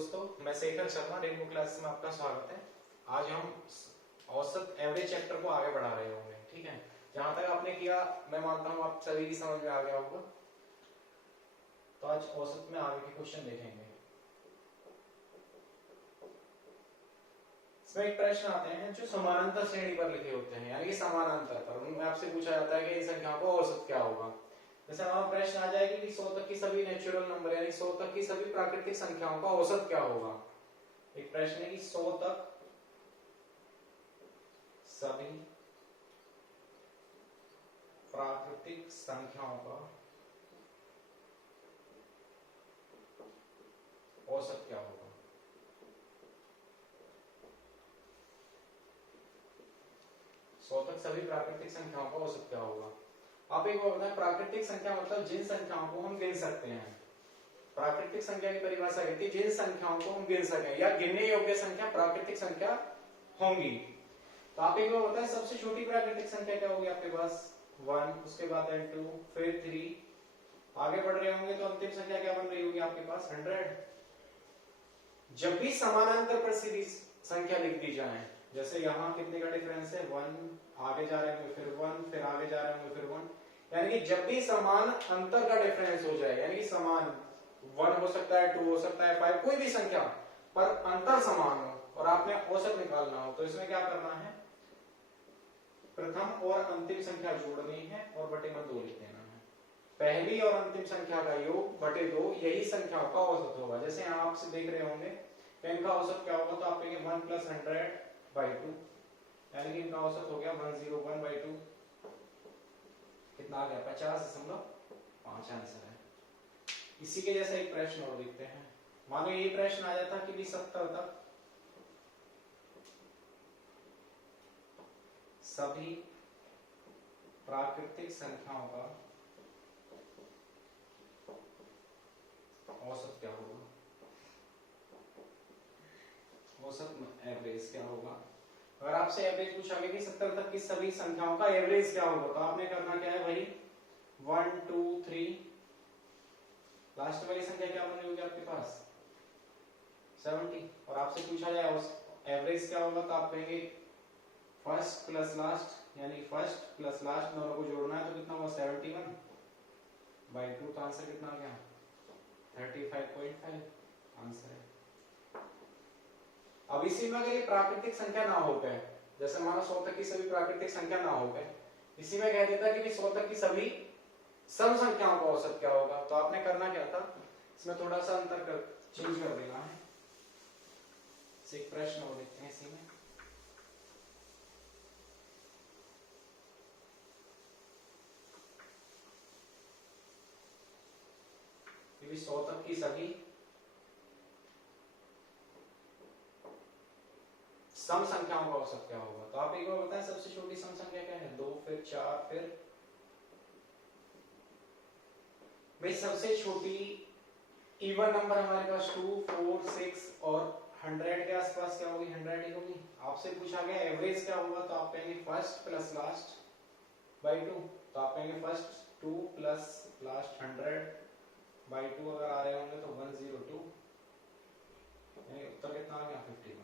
दोस्तों, मैं Shekhar Sharma demo class में आपका स्वागत है। आज हम औसत एवरेज चैप्टर को आगे बढ़ा रहे होंगे। ठीक है, जहां तक आपने किया मैं मानता हूं आप सभी की समझ में आ गया होगा। तो आज औसत में आगे के क्वेश्चन देखेंगे। इसमें एक प्रश्न आते हैं जो समानांतर श्रेणी पर लिखे होते हैं, यानी कि समानांतर पर उनमें आपसे पूछा जाता है कि इन संख्याओं का औसत क्या होगा। जैसे हमारा प्रश्न आ जाएगा कि 100 तक की सभी नेचुरल नंबर यानी 100 तक की सभी प्राकृतिक संख्याओं का औसत क्या होगा। एक प्रश्न है कि 100 तक सभी प्राकृतिक संख्याओं का औसत क्या होगा। सौ तक सभी प्राकृतिक संख्याओं का औसत क्या होगा। आप एक बात बताएं, प्राकृतिक संख्या मतलब जिन संख्याओं को हम गिन सकते हैं। प्राकृतिक संख्या की परिभाषा कहती है जिन संख्याओं को हम गिन सकें या गिनने योग्य संख्या प्राकृतिक संख्या होंगी। तो आप एक बार बताएं, सबसे छोटी प्राकृतिक संख्या क्या होगी आपके पास 1, उसके बाद 2, फिर 3, आगे बढ़ रहे होंगे तो अंतिम संख्या क्या बन रही होगी आपके पास 100। जब भी समानांतर पर सीरीज संख्या लिख दी जाए, जैसे यहाँ कितने का डिफरेंस है 1, आगे जा रहे होंगे फिर 1, फिर आगे जा रहे होंगे फिर 1, यानी कि जब भी समान अंतर का डिफरेंस हो जाए, यानी कि समान 1 हो सकता है 2 हो सकता है 5, कोई भी संख्या पर अंतर समान हो और आपने औसत निकालना हो, तो इसमें क्या करना है, प्रथम और अंतिम संख्या जोड़नी है और बटे में 2 लिख देना है। पहली और अंतिम संख्या का योग बटे 2 यही संख्याओं का औसत होगा। जैसे यहाँ आपसे देख रहे होंगे इनका औसत क्या होगा, तो आप कहेंगे 1 + 100/2, यानी कि इनका औसत हो गया 101/2, कितना आ गया 50.5 आंसर है। इसी के जैसा एक प्रश्न और देखते हैं। मानो ये प्रश्न आ जाता कि 70 तक सभी प्राकृतिक संख्याओं का औसत क्या होगा, औसत एवरेज क्या होगा। अगर आपसे एवरेज पूछा गया कि 70 तक की सभी संख्याओं का एवरेज क्या होगा, तो आपने करना क्या है, वही 1 2 3, लास्ट वाली संख्या क्या बनी होगी आपके पास 70, और आपसे पूछा जाए एवरेज क्या होगा, तो आप कहेंगे फर्स्ट प्लस लास्ट, यानी फर्स्ट प्लस लास्ट दोनों को जोड़ना है, तो कितना हुआ 71/2, तो आंसर कितना आ गया 35.5 आंसर है। अब इसी में अगर ये प्राकृतिक संख्या ना हो पाए, जैसे मानो 100 तक की सभी प्राकृतिक संख्या ना हो पाए, इसी में कह देता कि 100 तक की सभी सम संख्याओं का औसत क्या होगा, तो आपने करना क्या था, इसमें थोड़ा सा अंतर कर चेंज कर देना है। एक प्रश्न और देखते हैं इसी में। क्योंकि 100 तक की सभी सम संख्याओं का औसत क्या होगा, तो आप एक बार बताएं सबसे छोटी सम संख्या क्या है 2, फिर 4, फिर भाई सबसे छोटी इवन नंबर हमारे पास 2, 4, 6 और 100 के आसपास क्या होगी 100 ही होगी। आपसे पूछा गया एवरेज क्या होगा, तो आप कहेंगे फर्स्ट प्लस लास्ट/2, तो आप कहेंगे फर्स्ट 2 प्लस लास्ट 100/2, अगर आ रहे होंगे तो 102, यानी उत्तर कितना आ गया 51,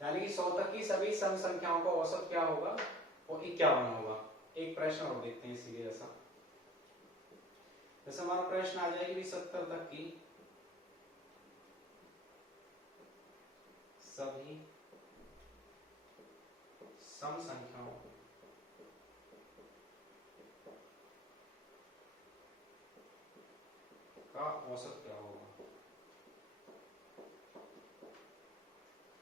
यानी कि 100 तक की सभी सम संख्याओं का औसत क्या होगा, वो 51 होगा। एक प्रश्न और देखते हैं इसी जैसा। जैसे हमारा प्रश्न आ जाएगी 70 तक की सभी सम संख्याओं का औसत क्या होगा।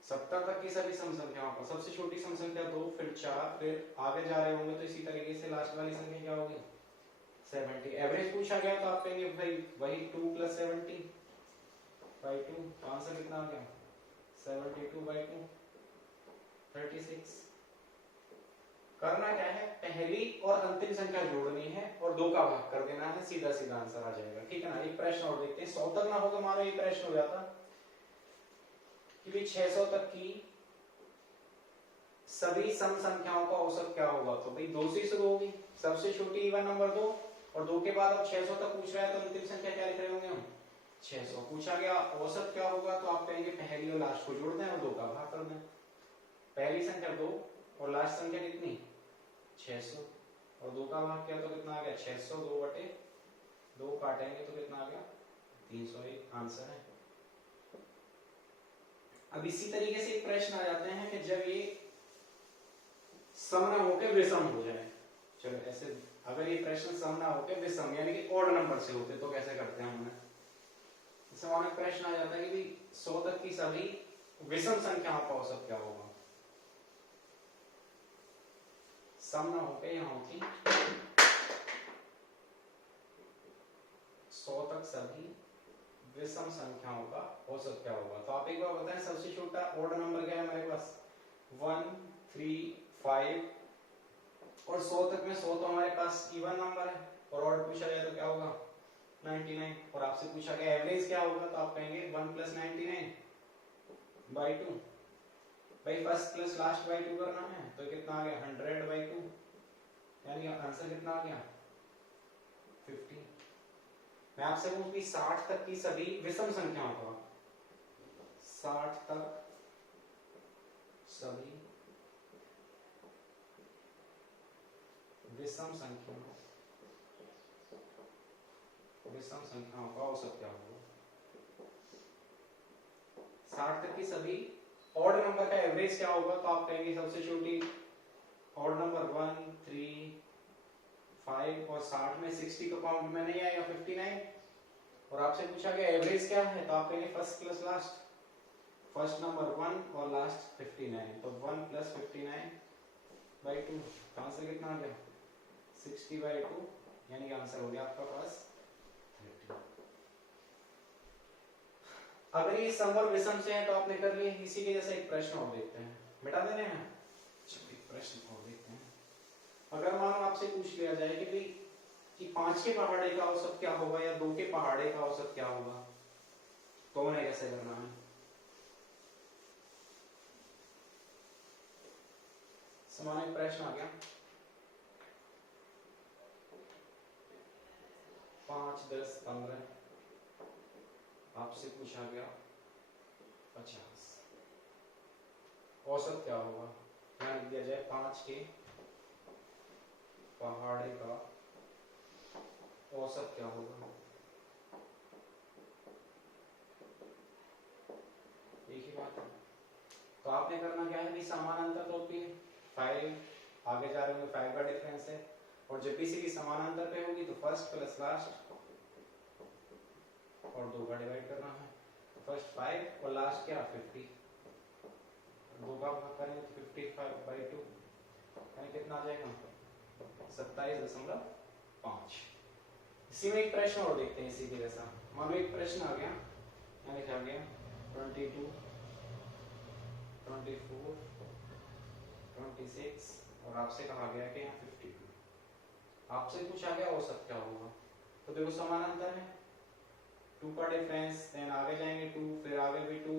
70 तक की सभी सम संख्याओं का सबसे छोटी सम संख्या 2, फिर 4, फिर आगे जा रहे होंगे तो इसी तरीके से लास्ट वाली संख्या क्या होगी 70। एवरेज पूछा गया तो आप कहेंगे भाई वही 2 + 70/2, तो आंसर कितना आ गया 72/2, 36। करना क्या है, पहली और अंतिम संख्या जोड़नी है और 2 का भाग कर देना है, सीधा सीधा आंसर आ जाएगा। ठीक है ना। एक प्रश्न और देखते हैं। 100 तक ना हो तो मानो ये प्रश्न हो जाता कि भाई 600 तक की सभी सम संख्याओं का औसत क्या होगा, तो भाई 2 से शुरू होगी, सबसे छोटी इवन नंबर 2 और 2 के बाद अब 600 तक पूछ रहा है, तो अंतिम संख्या क्या लिख रहे होंगे हम 600 पूछा गया औसत क्या होगा, तो आप कहेंगे पहली और लास्ट को जोड़ दें और 2 का भाग कर दें। पहली संख्या 2 और लास्ट संख्या कितनी 600 और 2 का भाग किया तो कितना आ गया 600, 2/2 काटेंगे तो कितना आ गया 301 आंसर है। अब इसी तरीके से एक प्रश्न आ जाते हैं कि जब ये सम ना होकर विषम हो जाए। चलो ऐसे अगर ये प्रश्न सम ना होकर विषम यानी कि ऑड नंबर से होते तो कैसे करते हैं हमने, जैसे हमारा प्रश्न आ जाता है कि भाई 100 तक की सभी विषम संख्याओं का औसत क्या होगा। सम ना होकर यहां होती 100 तक सभी विषम संख्याओं का औसत क्या होगा। तो आप एक बार बताएं सबसे छोटा ऑड नंबर क्या है हमारे पास 1, 3, 5 और 100 तक में 100 तो हमारे पास इवन नंबर है और ऑड पूछा जाए तो क्या होगा 99 और आपसे पूछा गया एवरेज क्या होगा तो आप कहेंगे 1 + 99/2 भाई फर्स्ट प्लस लास्ट बाई 2 करना है तो कितना आ गया 100/2 यानी आंसर कितना आ गया 50। मैं आपसे पूछूं कि 60 तक की सभी विषम संख्याओं का 60 तक सभी विषम संख्याओं का औसत क्या होगा। 60 तक की सभी ऑड नंबर का एवरेज क्या होगा तो आप कहेंगे सबसे छोटी ऑड नंबर 1, 3, 5 और 60 में 60 का काउंट में नहीं आएगा 59 और आपसे पूछा गया एवरेज क्या है तो आप कहेंगे first plus last first number 1 और लास्ट 59 तो 1 + 59/2 आंसर कितना आ गया 60/2 यानी आंसर हो गया आपका पास 30। अगर ये सम और विषम से है तो आपने कर लिए। इसी के जैसा एक प्रश्न और देखते हैं, मिटा देने हैं। चलो एक प्रश्न और देखते हैं। अगर मानो आपसे पूछ लिया जाए कि भाई कि 5 के पहाड़े का औसत क्या होगा या 2 के पहाड़े का औसत क्या होगा तो उन्हें कैसे करना है। समान प्रश्न आ गया 5, 10, 15 आपसे पूछा गया 50 औसत क्या होगा। यहाँ लिख दिया जाए 5 के पहाड़े का औसत क्या होगा। एक ही बात है तो आपने करना क्या है कि समानांतर टोपी 5 आगे जा रहे होंगे 5 का डिफरेंस है और जब भी की समानांतर पे होगी तो फर्स्ट प्लस लास्ट और 2 का डिवाइड करना है तो फर्स्ट 5 और लास्ट क्या 50 2 का भाग करें तो 55/2 यानी कितना आ जाएगा 27.5। इसी में एक प्रश्न और देखते हैं इसी के जैसा। मानो एक प्रश्न आ गया यहाँ लिखा गया 22, 24, 26 और आपसे कहा गया कि यहाँ 52 आपसे पूछा गया औसत क्या होगा। तो देखो समानांतर है 2 का डिफरेंस देन आगे जाएंगे 2 फिर आगे भी 2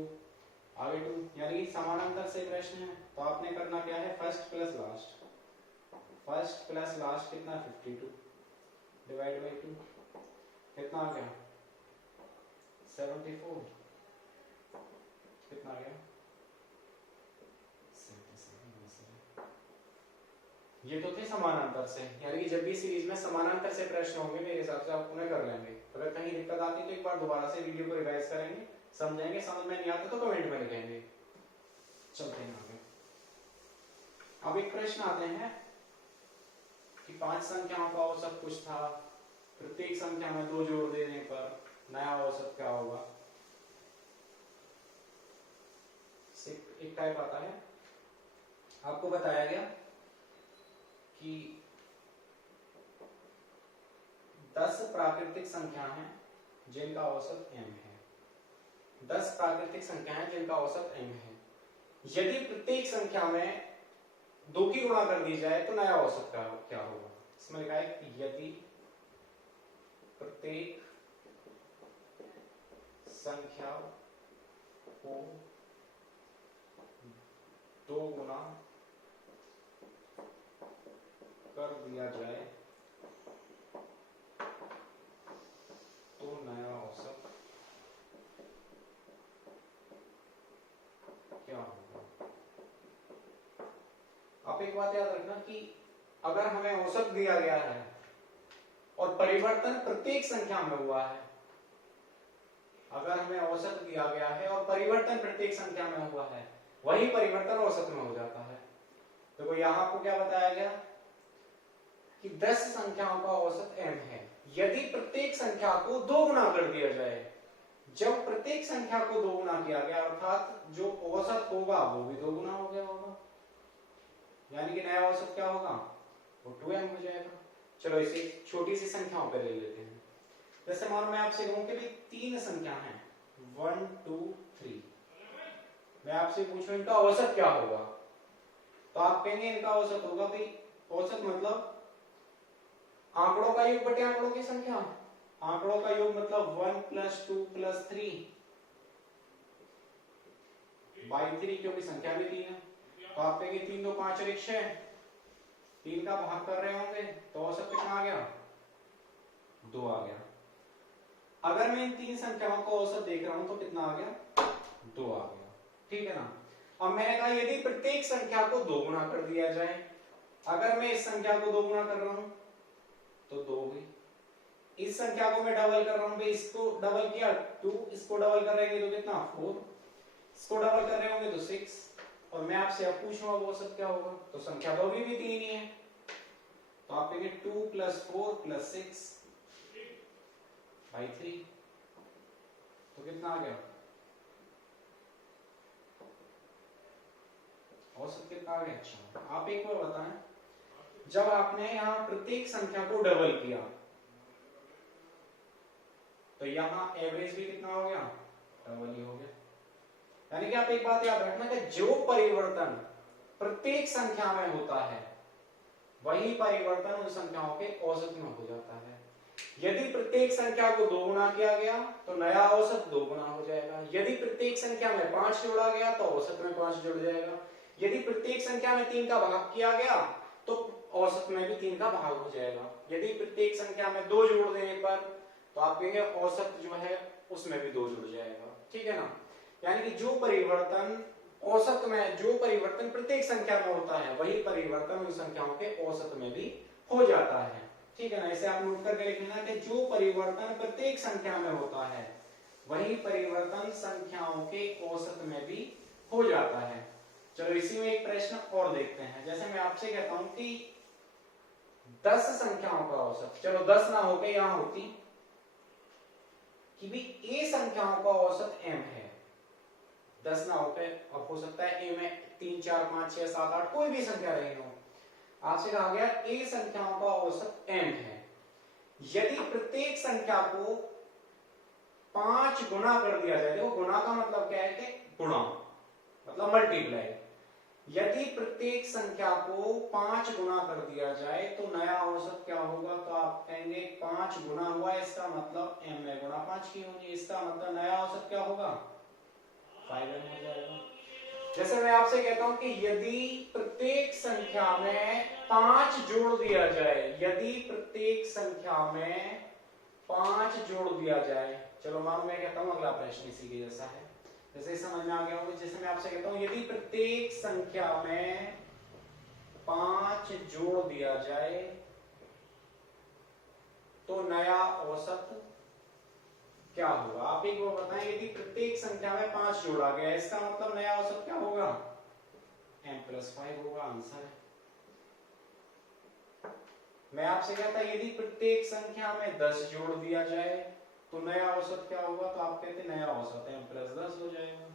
आगे 2 यानी समानांतर से प्रश्न है तो आपने करना क्या है फर्स्ट प्लस लास्ट कितना 52 डिवाइड बाई 2 कितना आ गया 74 कितना आ गया 77। ये तो थे समानांतर से यानी कि जब भी सीरीज में समानांतर से प्रश्न होंगे मेरे हिसाब से आप उन्हें कर लेंगे। अगर कहीं दिक्कत आती है तो एक बार दोबारा से वीडियो को रिवाइज करेंगे समझेंगे समझ में नहीं आता तो कमेंट में लिखेंगे। चलते हैं आगे। अब एक प्रश्न आते हैं कि 5 संख्याओं का औसत कुछ था प्रत्येक संख्या में 2 जोड़ देने पर नया औसत क्या होगा। एक टाइप आता है आपको बताया गया कि 10 प्राकृतिक संख्या हैं जिनका औसत m है। 10 प्राकृतिक संख्या हैं जिनका औसत m है। यदि प्रत्येक संख्या में 2 की गुणा कर दी जाए तो नया औसत क्या होगा। इसमें लिखा है कि यदि प्रत्येक संख्या को 2 गुना कर दिया जाए तो नया औसत बात याद रखना कि अगर हमें औसत दिया गया है और परिवर्तन प्रत्येक संख्या में हुआ है, अगर हमें औसत दिया गया है और परिवर्तन प्रत्येक संख्या में हुआ है, वही परिवर्तन औसत में हो जाता है। देखो यहां आपको क्या बताया गया कि 10 संख्याओं का औसत m है यदि प्रत्येक संख्या को 2 गुना कर दिया जाए। जब प्रत्येक संख्या को 2 गुना किया गया अर्थात जो औसत होगा वो भी 2 गुना हो गया होगा, यानी कि नया औसत क्या होगा, वो 2m हो जाएगा। चलो इसे छोटी सी संख्याओं पर ले लेते हैं। जैसे मानो मैं आपसे कहूं कि भी 3 संख्या है 1 2 3, मैं आपसे पूछूं इनका औसत क्या होगा, तो आप कहेंगे इनका औसत होगा भाई, औसत मतलब आंकड़ों का योग बटे आंकड़ों की संख्या। आंकड़ों का योग मतलब 1 + 2 + 3 बाई 3, क्योंकि संख्या भी 3 है। तो आप कहेंगे 3 2 5 और 1 6, 3 का भाग कर रहे होंगे तो औसत कितना आ गया, 2 आ गया। अगर मैं इन 3 संख्याओं का औसत देख रहा हूं तो कितना आ गया, 2 आ गया। ठीक है ना। अब मैंने कहा यदि प्रत्येक संख्या को 2 गुना कर दिया जाए, अगर मैं इस संख्या को 2 गुना कर रहा हूं तो 2 हुई, इस संख्या को मैं डबल कर रहा हूं भाई, इसको डबल किया 2, इसको डबल कर रहे हैं तो कितना 4, इसको डबल कर रहे होंगे तो 6, और मैं आपसे अब पूछूंगा वो सब क्या होगा, तो संख्या तो अभी भी 3 ही है, तो आप कहेंगे 2 + 4 + 6 बाई 3, तो कितना आ गया, औसत कितना आ गया। अच्छा आप एक बार बताएं, जब आपने यहां प्रत्येक संख्या को डबल किया तो यहां एवरेज भी कितना हो गया, डबल ही हो गया। यानी कि आप एक बात याद रखना कि जो परिवर्तन प्रत्येक संख्या में होता है वही परिवर्तन उन संख्याओं के औसत में हो जाता है। यदि प्रत्येक संख्या को 2 गुना किया गया तो नया औसत 2 गुना हो जाएगा। यदि प्रत्येक संख्या में 5 जोड़ा गया तो औसत में 5 जुड़ जाएगा। यदि प्रत्येक संख्या में 3 का भाग किया गया तो औसत में भी 3 का भाग हो जाएगा। यदि प्रत्येक संख्या में 2 जोड़ देने पर तो आप कहेंगे औसत जो है उसमें भी 2 जुड़ जाएगा। ठीक है ना। यानी कि जो परिवर्तन औसत में, जो परिवर्तन प्रत्येक संख्या में होता है वही परिवर्तन उन संख्याओं के औसत में भी हो जाता है। ठीक है ना। इसे आप नोट करके लिख लेना कि जो परिवर्तन प्रत्येक संख्या में होता है वही परिवर्तन संख्याओं के औसत में भी हो जाता है। चलो इसी में एक प्रश्न और देखते हैं। जैसे मैं आपसे कहता हूं कि 10 संख्याओं का औसत, चलो 10 ना होके यहां होती कि भी ए संख्याओं का औसत m है, 10 ना होके अब हो सकता है ए में 3 4 5 6 7 8 कोई भी संख्या रही हो। आपसे कहा गया ए संख्याओं का औसत m है। यदि प्रत्येक संख्या को 5 गुना कर दिया जाए, देखो गुना का मतलब क्या है कि गुणा मतलब मल्टीप्लाई। यदि प्रत्येक संख्या को 5 गुना कर दिया जाए तो नया औसत क्या होगा, तो आप कहेंगे 5 गुना हुआ, इसका मतलब m में गुणा 5 की होगी, इसका मतलब नया औसत क्या होगा, 5m हो जाएगा। जैसे मैं आपसे कहता हूं कि यदि प्रत्येक संख्या में 5 जोड़ दिया जाए, यदि प्रत्येक संख्या में 5 जोड़ दिया जाए, चलो मानो मैं कहता हूं अगला प्रश्न इसी के जैसा है, जैसे समझ में आ गया होगा। जैसे मैं आपसे कहता हूं यदि प्रत्येक संख्या में 5 जोड़ दिया जाए तो नया औसत क्या होगा। आप एक बार बताएं, यदि प्रत्येक संख्या में 5 जोड़ा गया इसका मतलब नया औसत क्या होगा, m + 5 होगा। आंसर है। मैं आपसे कहता यदि प्रत्येक संख्या में 10 जोड़ दिया जाए तो नया औसत क्या होगा, तो आप कहते नया औसत m + 10 हो जाएगा।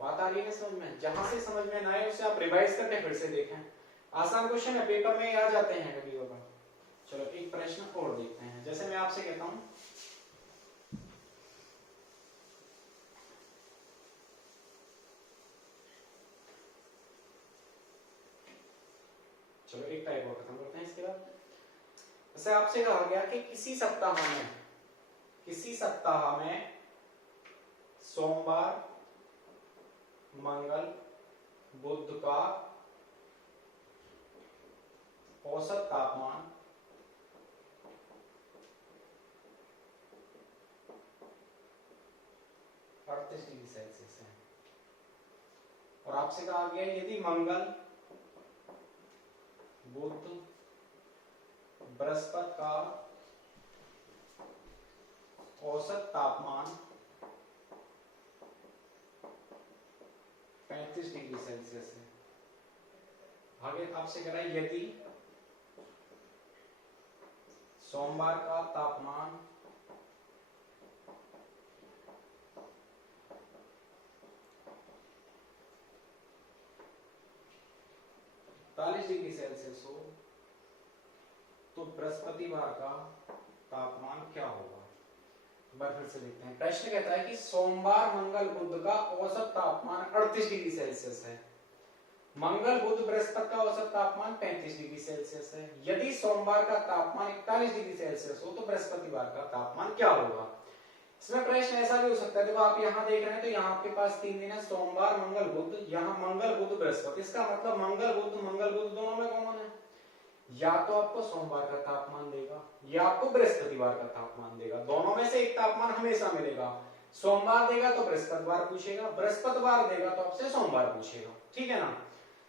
बात आ गई ना समझ में। जहां से समझ में ना आए उसे आप रिवाइज करके फिर से देखें, आसान क्वेश्चन है, पेपर में आ जाते हैं कभी कभी। चलो एक प्रश्न और देखते हैं। जैसे मैं आपसे कहता हूं चलो एक टाइप और खत्म करते हैं इसके बाद। जैसे आपसे कहा गया कि किसी सप्ताह में सोमवार, मंगल, बुध का औसत तापमान 38 डिग्री सेल्सियस है, और आपसे कहा गया यदि मंगल, बुध बृहस्पति का औसत तापमान 35 डिग्री सेल्सियस है। आगे आपसे कह रहा है यदि सोमवार का तापमान 40 डिग्री सेल्सियस हो तो बृहस्पतिवार का तापमान क्या होगा। एक बार फिर से देखते हैं। प्रश्न कहता है कि सोमवार मंगल बुध का औसत तापमान 38 डिग्री सेल्सियस है, मंगल बुध बृहस्पति का औसत तापमान 35 डिग्री सेल्सियस है। यदि सोमवार का तापमान 41 डिग्री सेल्सियस हो तो बृहस्पतिवार का तापमान क्या होगा। इसमें प्रश्न ऐसा भी हो सकता है, देखो आप यहाँ देख रहे हैं तो यहाँ आपके पास 3 दिन है, सोमवार मंगल बुध, यहाँ मंगल बुध बृहस्पति। इसका मतलब मंगल बुध दोनों में कॉमन है। या तो आपको सोमवार का तापमान देगा या आपको बृहस्पतिवार का तापमान देगा, दोनों में से एक तापमान हमेशा मिलेगा। सोमवार देगा तो बृहस्पतिवार पूछेगा, बृहस्पतिवार देगा तो आपसे सोमवार पूछेगा, ठीक है ना।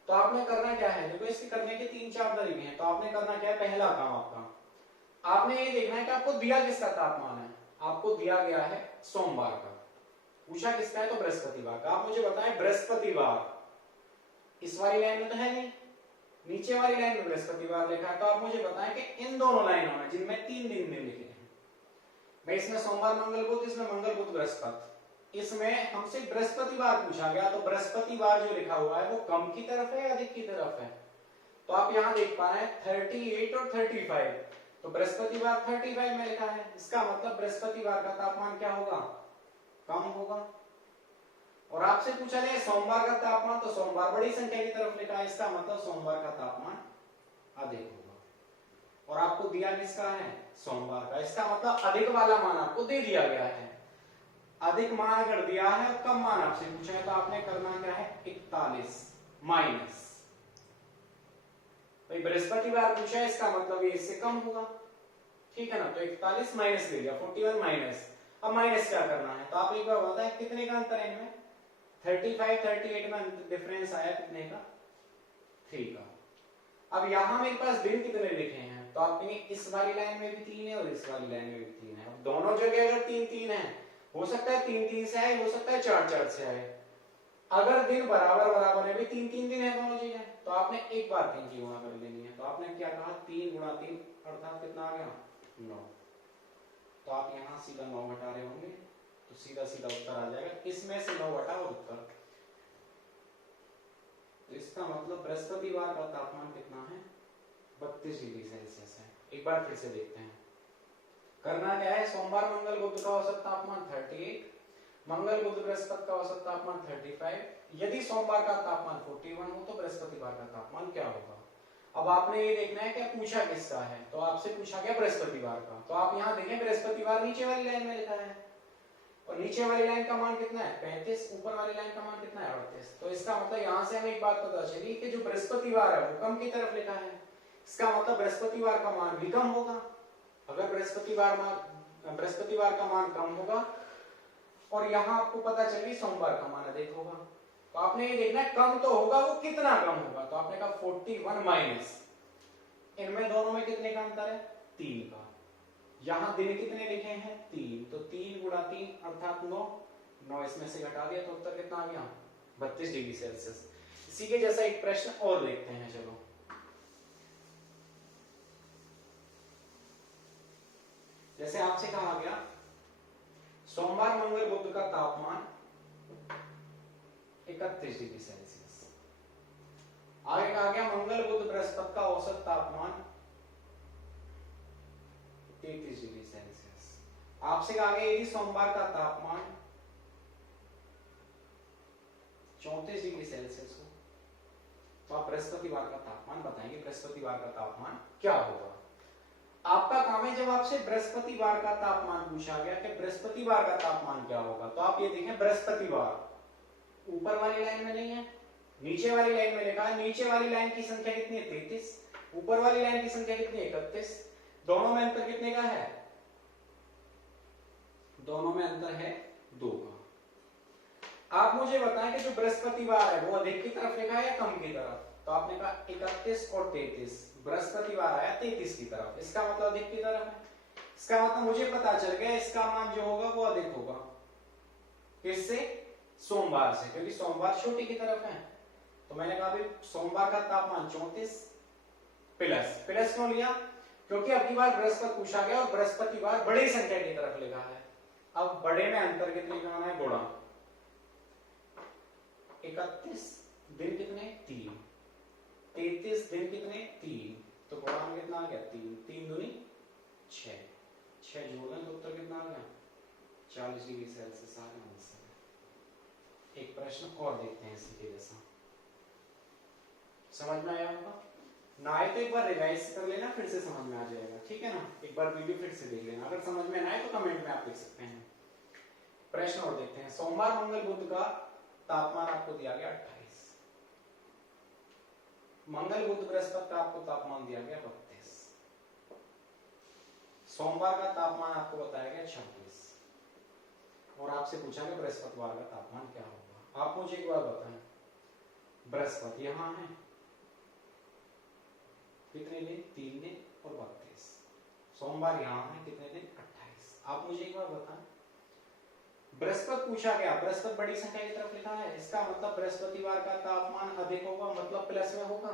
तो आपने करना क्या है, देखो इसके करने के 3-4 तरीके हैं। तो आपने करना क्या है, पहला काम आपने ये देखना है कि आपको दिया किसका तापमान है। आपको दिया गया है सोमवार का, पूछा किसका है तो बृहस्पतिवार का। आप मुझे बताएं बृहस्पतिवार इस वाली लाइन में तो है नहीं, नीचे वाली लाइन में बृहस्पतिवार लिखा है। तो आप मुझे बताएं कि इन दोनों लाइनों में जिनमें 3 दिन में लिखे हैं, मैं इसमें सोमवार मंगल बुध, इसमें मंगल बुध बृहस्पति, इसमें हमसे बृहस्पतिवार पूछा गया। तो बृहस्पतिवार जो लिखा हुआ है वो कम की तरफ है या अधिक की तरफ है। तो आप यहां देख पा रहे हैं 38 और 35, तो बृहस्पतिवार 35 में लिखा है। इसका मतलब बृहस्पतिवार का तापमान क्या होगा, कम होगा। और आपसे पूछा जाए सोमवार का तापमान, तो सोमवार बड़ी संख्या की तरफ लिखा है, इसका मतलब सोमवार का तापमान अधिक होगा। और आपको दिया किसका है, सोमवार का, इसका मतलब अधिक वाला मान आपको दे दिया गया है। अधिक मान अगर दिया है और कम मान आपसे पूछा है तो आपने करना क्या है, 41 माइनस, भाई बृहस्पतिवार पूछा है इसका मतलब ये इससे कम होगा, ठीक है ना। तो 41 माइनस ले लिया, 41 माइनस। अब माइनस क्या करना है, तो आप एक बार बताएं कितने का अंतर है इनमें, 35 38 में डिफरेंस आया कितने का, 3 का। अब यहां मेरे पास दिन कितने लिखे हैं, तो आप इस वाली लाइन में भी 3 है और इस वाली लाइन में भी 3 है। अब दोनों जगह अगर 3-3 है, हो सकता है 3-3 से आए, हो सकता है 4-4 से आए। अगर दिन बराबर बराबर है, भी 3-3 दिन है दोनों जगह, तो आपने एक बार 3 की गुणा कर लेनी है। तो आपने क्या कहा, 3 गुणा 3 अर्थात कितना आ गया, 9। तो आप यहाँ सीधा 9 घटा रहे होंगे तो सीधा सीधा उत्तर आ जाएगा, इसमें से 9 घटा और उत्तर। तो इसका मतलब बृहस्पतिवार का तापमान कितना है, 32 डिग्री सेल्सियस है। एक बार फिर से देखते हैं। करना क्या है, सोमवार मंगल बुध का औसत तापमान 38, मंगल बुध बृहस्पति का औसत तापमान 35। यदि सोमवार का तापमान 41 हो तो बृहस्पतिवार का तापमान क्या होगा। अब आपने ये देखना है कि पूछा किसका है, तो आपसे पूछा गया बृहस्पतिवार का। तो आप यहाँ देखें बृहस्पतिवार नीचे वाली लाइन में लिखा है, और नीचे वाली लाइन का मान कितना है 35, ऊपर वाली लाइन का मान कितना है 38। तो इसका मतलब यहाँ से हमें एक बात पता चली कि जो बृहस्पतिवार है वो कम की तरफ लिखा है, इसका मतलब बृहस्पतिवार का मान भी कम होगा। अगर बृहस्पतिवार का मान कम होगा और यहाँ आपको पता चली सोमवार का मान अधिक होगा, तो आपने ये देखना है कम तो होगा, वो कितना कम होगा। तो आपने कहा 41 माइनस, इनमें दोनों में कितने का अंतर है, 3 का। यहाँ दिन कितने लिखे हैं, 3, तो 3 गुणा 3 अर्थात 9 इसमें से घटा दिया तो उत्तर कितना आ गया, 32 डिग्री सेल्सियस। इसी के जैसा एक प्रश्न और देखते हैं। चलो जैसे आपसे कहा गया सोमवार मंगल बुध का तापमान 31 डिग्री सेल्सियस, आगे कहा गया मंगल बुध बृहस्पति का औसत तापमान 33 डिग्री सेल्सियस। आपसे कहा गया यदि सोमवार का तापमान 34 डिग्री सेल्सियस हो तो आप बृहस्पतिवार का तापमान बताएंगे, बृहस्पतिवार का तापमान क्या होगा। आपका काम है जब आपसे बृहस्पतिवार का तापमान पूछा गया कि बृहस्पतिवार का तापमान क्या होगा, तो आप ये देखें बृहस्पतिवार ऊपर वाली लाइन में नहीं है, नीचे वाली लाइन में लिखा है। नीचे वाली लाइन की संख्या कितनी है 33, ऊपर वाली लाइन की संख्या कितनी है 31। दोनों में अंतर कितने का है, दोनों में अंतर है 2 का। आप मुझे बताएं कि जो बृहस्पतिवार है वो अधिक की तरफ लिखा है या कम की तरफ। तो आपने कहा 31 और 33 बृहस्पतिवार आया 33 की तरफ, इसका मतलब अधिक की तरफ है। इसका मतलब मुझे पता चल गया इसका मान जो होगा वो अधिक होगा, किससे? सोमवार से, क्योंकि सोमवार छोटी की तरफ है। तो मैंने कहा भाई सोमवार का तापमान 34 प्लस, प्लस क्यों लिया? क्योंकि अब की बार बृहस्पति पूछा गया और बृहस्पतिवार बड़ी संख्या की तरफ लिखा है। अब बड़े में अंतर कितने का है? गुणा 31 दिन कितने? 3, 33 दिन कितने? 3, तो गुणा में कितना आ गया? 3, 3 दूनी 6, 6 जोड़ दें तो उत्तर कितना आ गया? 40 डिग्री सेल्सियस आ गया आंसर। एक प्रश्न और देखते हैं इसी के जैसा, समझ में आया होगा ना? आए तो एक बार रिवाइज कर लेना, फिर से समझ में आ जाएगा, ठीक है ना? एक बार वीडियो फिर से देख लेना, अगर समझ में ना आए तो कमेंट में आप लिख सकते हैं। प्रश्न और देखते हैं। सोमवार मंगल बुध का तापमान आपको दिया गया 28, मंगल बुध बृहस्पति का आपको तापमान दिया गया 32, सोमवार का तापमान आपको बताया गया 26 और आपसे पूछा गया बृहस्पतिवार का तापमान क्या होगा। आप मुझे एक बार बताएं, बृहस्पति यहां है कितने दिन? 3 दिन और 32, सोमवार यहां है कितने दिन? 28। आप मुझे एक बार बताएं, बृहस्पति पूछा गया, बृहस्पति बड़ी संख्या की तरफ लिखा है, इसका मतलब बृहस्पतिवार का तापमान अधिक होगा, मतलब प्लस में होगा।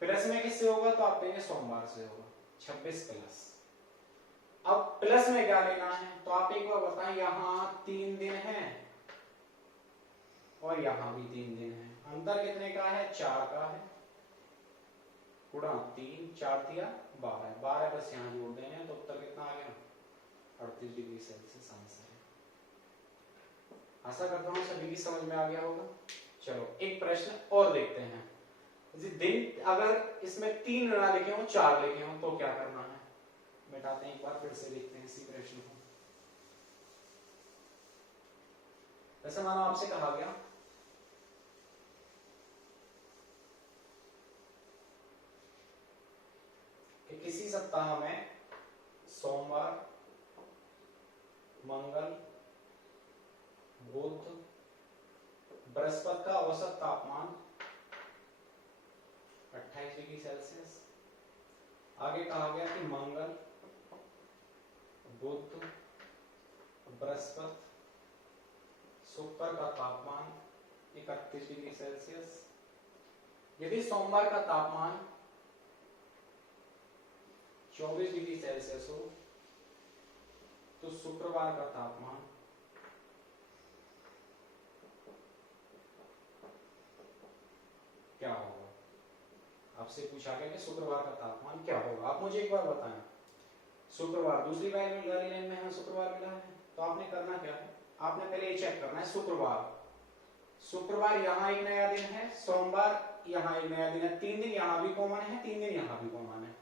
प्लस में किससे होगा? तो आप कहेंगे सोमवार से होगा, 26 प्लस। अब प्लस में क्या लेना है? तो आप एक बार बताएं, यहां 3 दिन है और यहां भी 3 दिन है, अंतर कितने का है? 4 का है, गुणा 3, 4 दिया 12, 12 बस यहां जोड़ देंगे तो उत्तर कितना आ गया? 38 डिग्री सेल्सियस आंसर है। आशा करता हूं सभी की समझ में आ गया होगा। चलो एक प्रश्न और देखते हैं। दिन अगर इसमें 3 ना लिखे हो 4 लिखे हो तो क्या करना है? मिटाते हैं, एक बार फिर से देखते हैं इसी प्रश्न को। वैसे मानो आपसे कहा गया कि किसी सप्ताह में सोमवार मंगल बुध बृहस्पति का औसत तापमान 28 डिग्री सेल्सियस। आगे कहा गया कि मंगल बुध बृहस्पति शुक्र का तापमान 31 डिग्री सेल्सियस। यदि सोमवार का तापमान 24 डिग्री सेल्सियस हो तो शुक्रवार का तापमान क्या होगा? आपसे पूछा गया कि शुक्रवार का तापमान क्या होगा। आप मुझे एक बार बताएं, शुक्रवार दूसरी वाली लाइन में है, शुक्रवार मिला है, तो आपने करना क्या है? आपने पहले ये चेक करना है शुक्रवार, शुक्रवार यहाँ एक नया दिन है, सोमवार यहाँ एक नया दिन है, 3 दिन यहाँ भी कॉमन है, 3 दिन यहाँ भी कॉमन है,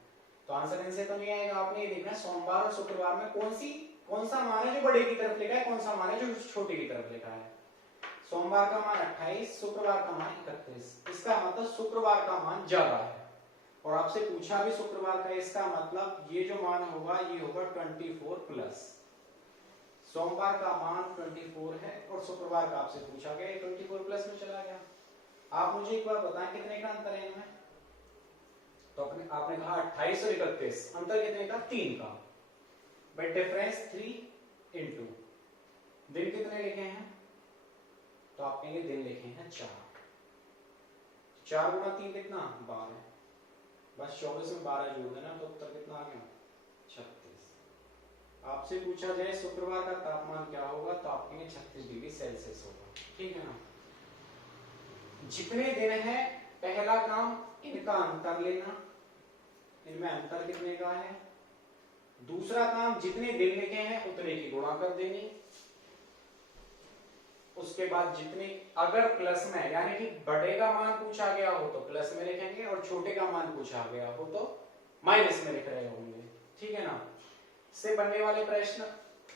तो आंसर इनसे तो नहीं आएगा। आपने ये देखना है सोमवार और शुक्रवार में कौन सा मान है जो बड़े की तरफ लिखा है, कौन सा मान है जो छोटे की तरफ लिखा है। सोमवार का मान 28, शुक्रवार का मान 31, इसका मतलब शुक्रवार का मान ज्यादा है। और आपसे पूछा भी शुक्रवार का, इसका मतलब ये जो मान होगा ये होगा 24 प्लस। सोमवार का मान 24 है और शुक्रवार का आपसे पूछा गया 24 प्लस में चला गया। आप मुझे एक बार बताएं कितने का अंतर है इनमें? तो आपने कहा 28 और 31, अंतर कितने का? 3 का, बट डिफरेंस 3 इंटू दिन कितने लिखे हैं? तो आप कहेंगे दिन लिखे हैं 4, 4 गुणा 3 कितना? 12, बस 24 में 12 जोड़ देना तो उत्तर कितना आ गया? 36। आपसे पूछा जाए शुक्रवार का तापमान क्या होगा तो आप कहेंगे 36 डिग्री सेल्सियस होगा, ठीक है ना? जितने दिन है पहला काम इनका अंतर लेना, इनमें अंतर कितने का है। दूसरा काम जितने दिन लिखे हैं उतने की गुणा कर देनी, उसके बाद जितने अगर प्लस में यानी कि बड़े का मान पूछा गया हो तो प्लस में लिखेंगे और छोटे का मान पूछा गया हो तो माइनस में लिख रहे होंगे, ठीक है ना? इससे बनने वाले प्रश्न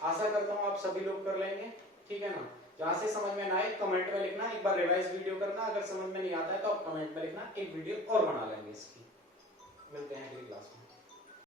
आशा करता हूं आप सभी लोग कर लेंगे, ठीक है ना? जहां से समझ में ना आए कमेंट में लिखना, एक बार रिवाइज वीडियो करना, अगर समझ में नहीं आता है तो आप कमेंट में लिखना, एक वीडियो और बना लेंगे इसकी। मिलते हैं अगली क्लास में।